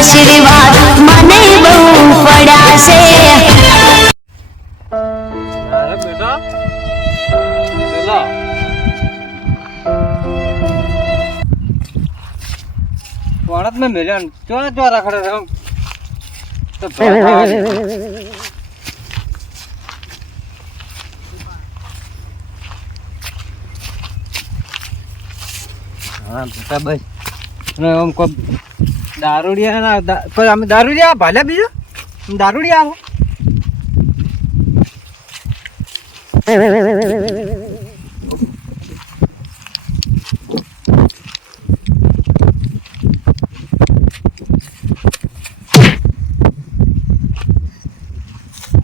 આશીર્વાદ મને બહુ પડાશે. અરે બેટા મેં મેલ્યા ચો ચો રખડે છે તો હા બેટા બસ. અને આમ કોઈ દારૂડિયા ના કોઈ અમે દારૂડિયા ભાલ્યા બીજો? દારૂડિયા આવો.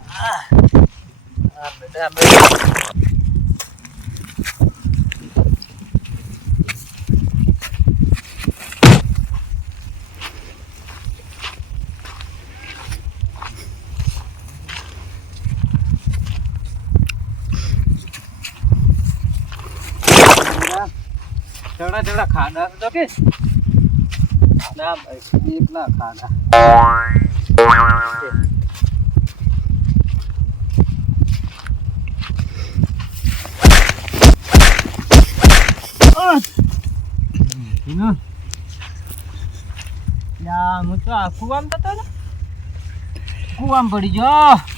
હા બેટા બેટા ચડા ચડા ખાડા તો કે ના ભાઈ એકલા ખાડા યા હું તો આ કુવામ તો ને કુવામ પડી ગયો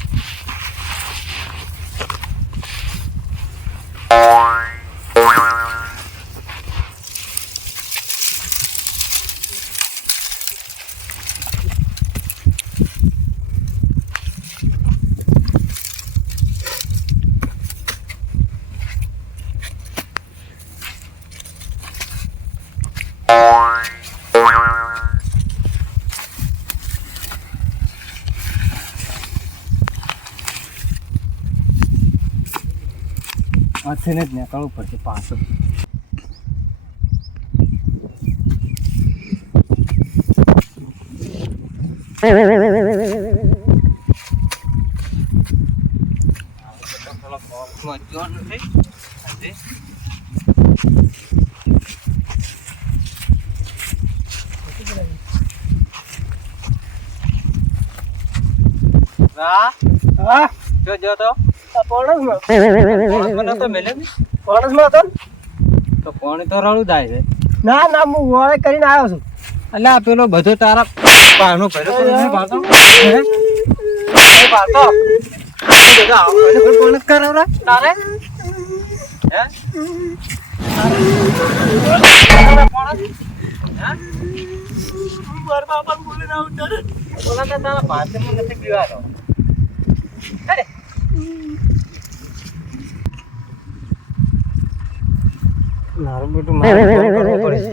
હાથે જ નીકળવું પડશે પાછું Ah! હા જો જો તો મને તો મેલે? તો કોણ તો થાય છે ના ના હું વોળે કરીને આવ્યો છું એટલે આ પેલો બધો તારા પાનો ભર્યો નહીં પાડતો? હે? કોણ જ કરાવરા? તારે? હે? તારે ભાષણમાં નથી પીવાનો. અરે. મારું બેટું મારે ફોન કરવો પડશે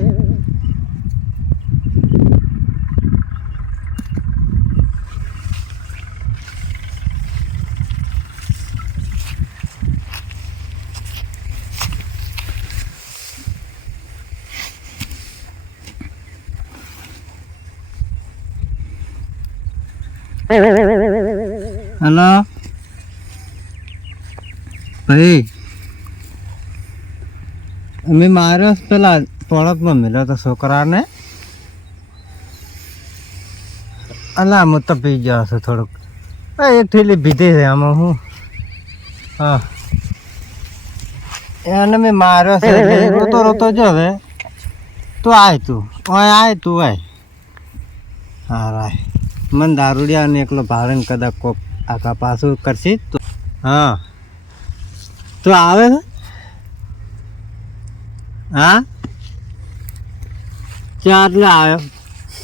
હેલો ભાઈ અમે મારો પેલા પોળકમાં મેલો તો છોકરાને. અલા હું તો પી ગયો છું થોડુંક. એક થેલી પીધી છે આમાં હું. હા. એને મેં માર્યો છે રોતો રોતો જો હવે. તું આય તું. ઓય આય તું આય. હા રાય. મને દારૂડિયા અને એકલો ભાડે ને કદાચ કોક આખા પાછું કરશી તો. હા. તું આવે છે હા? ચાર એટલે આવે.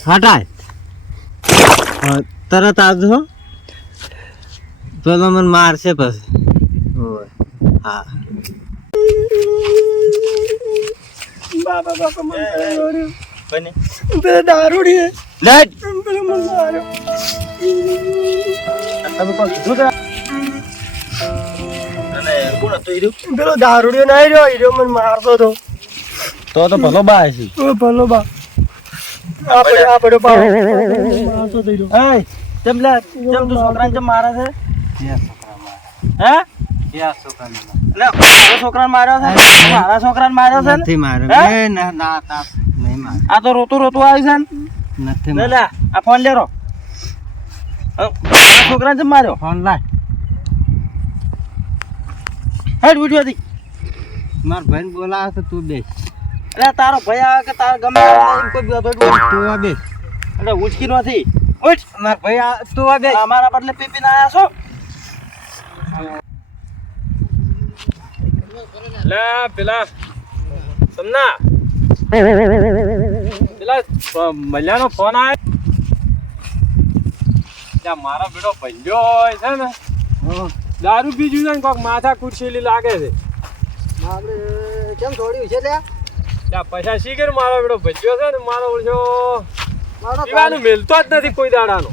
હટાય. તરત આવજો પેલો મને મારશે પછી. હા. બાપા બાપા મને પેલા દારૂડી હે. મને માર્યો. તમે કીધું તા? અને કોણ હતું ઈ પેલો દારૂડિયો ના રહ્યો ઈ મને મારતો હતો તો તો ભલો બા છે. ઓ ભલો બા. આપણે આપણે બા મારતો થઈ રહ્યો એય ચમ લે ચમ તું છોકરાને ચમ મારે છે? ક્યાં છોકરા મારે? હે છોકરાને માર્યો છે? મારા છોકરાને માર્યો છે? નથી માર્યો. એ ના ના તા નહીં માર્યો. આ તો રોતું રોતું આવી છે ને? નથી લે લે આ ફોન લેરો. છોકરાને ચમ માર્યો? ફોન લાય. હેડ ઉઠ્યો હતી માર ભાઈ બોલાવે છે તું બેસ. એટલે તારો ભાઈ આવે કે તારે ગમે એમ કોઈ બી હતો તું આ બેસ. એટલે ઉચકી નથી ઉઠ. માર ભાઈ આ તું આ બેસ. અમારા બદલે પીપીને આયા છો? લે પેલા સમના. પેલા મલ્યાનો ફોન આવે ત્યાં મારો બેડો ભંજો હોય છે ને. દારૂ પીજું છે ને કોક માથા કુરશીલી લાગે છે. આપણે કેમ થોડી છે ત્યાં? પૈસા શીખે ને મારો બેડો ભજ્યો છે ને મારો ઓળશો મારો પીવાનું મેલતો જ નથી કોઈ દાડાનો.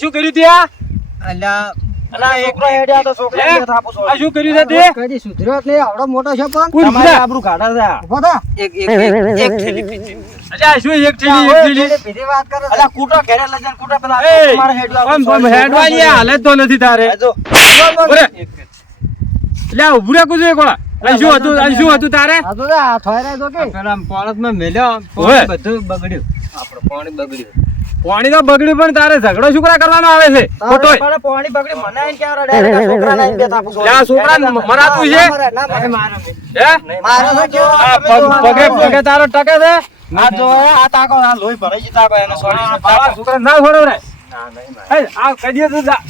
શું કર્યું ત્યાં? પણ. નથી તારે. ઉભરે. વાર. અહીં શું હતું શું હતું તારે? પેલા પોળતમાં મેલ્યો બધું બગડ્યું. આપણે પાણી બગડ્યું. પાણી તો બગડ્યું પણ તારે ઝઘડો શુકરા કરવાનો આવે છે ખોટો પાણી બગડી મને આઈને ક્યાં રડે? આ છોકરાને આઈને બે થાપો લે, આ છોકરાને છોડ્યો. મરાતું છે? ના મરે, હે મારે તો કેવો પગ- પગે પગે તારો ટકે છે ના જો આ તાકો આ લોહી ભરાઈ ગઈ તાકો એને સોરી છોકરા ના છોડો રે હે, આ કદીએ તું જા.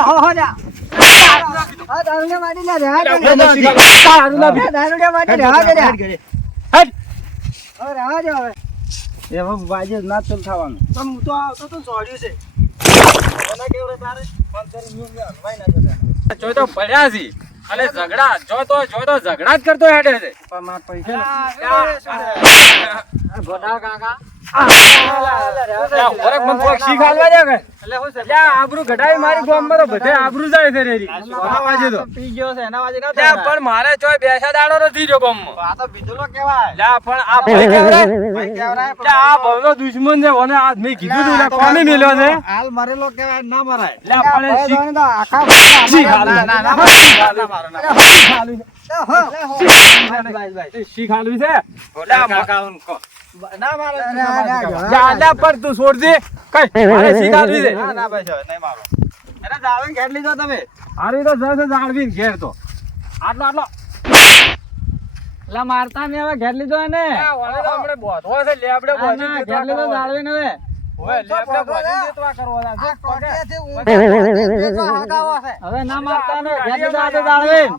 હો, હો, જા. આ દારૂડિયા હારું ના આ દારૂડિયા મારી રહેવા દે, રહેવા દે. હેડ. હવે રહેવા દે હવે. એ હવે વાજે ના ચલ થવાનું. પણ હું તો આવતો તો સોડ્યું છે. મને કેવડે તારે? ફોન કરી બી હલવાઈ ના જતા. જો તો પડ્યા છે. અને ઝઘડા જો તો જો તો ઝઘડા જ કરતો હેડે છે. પણ માર પૈસા ગોડા કાકા. આ ઓરખ મને કોક શીખ આલવા દે કે? લે, આબરૂ ઘટાડી મારી ગામમાં તો બધે આબરૂ જાય છે રેરી વાજે તો પી ગયો છે એના વાજે ના પણ મારે ચોય બેસા દાડો નથી જો ગામમાં. આ તો બીજુલો કેવાય લે, પણ આ ભાઈ કેવરાય? આ ભાઈનો દુશ્મન છે ઓને આ મેં કીધું તું કોને મેલ્યો છે? હાલ મરેલો કેવાય ના મરાય. લે, પણ તો આખા. ના ના ના શીખ આલવી. શીખ આલવી. હો, એ શીખ આલવી છે? પણ તું છોડ દે કઈ મારે શીખ આલવી ના ના ભાઈ નહીં મારો. એને જાળવીને ઘેર લીધો તમે. હારી તો જશે જાળવીને ઘેર તો. આટલો આટલો. લા મારતા નહીં હવે ઘેર લીધો એને. આ વળે તો હમણાં બોધવો છે, લેબડે બોધી ઘેર લીધો જાળવીને હવે. ઓય, લેબડે બોધી દેતવા કરવાના. જો પગે. હવે ના મારતા ને ઘેર લીધો આ તો જાળવીને.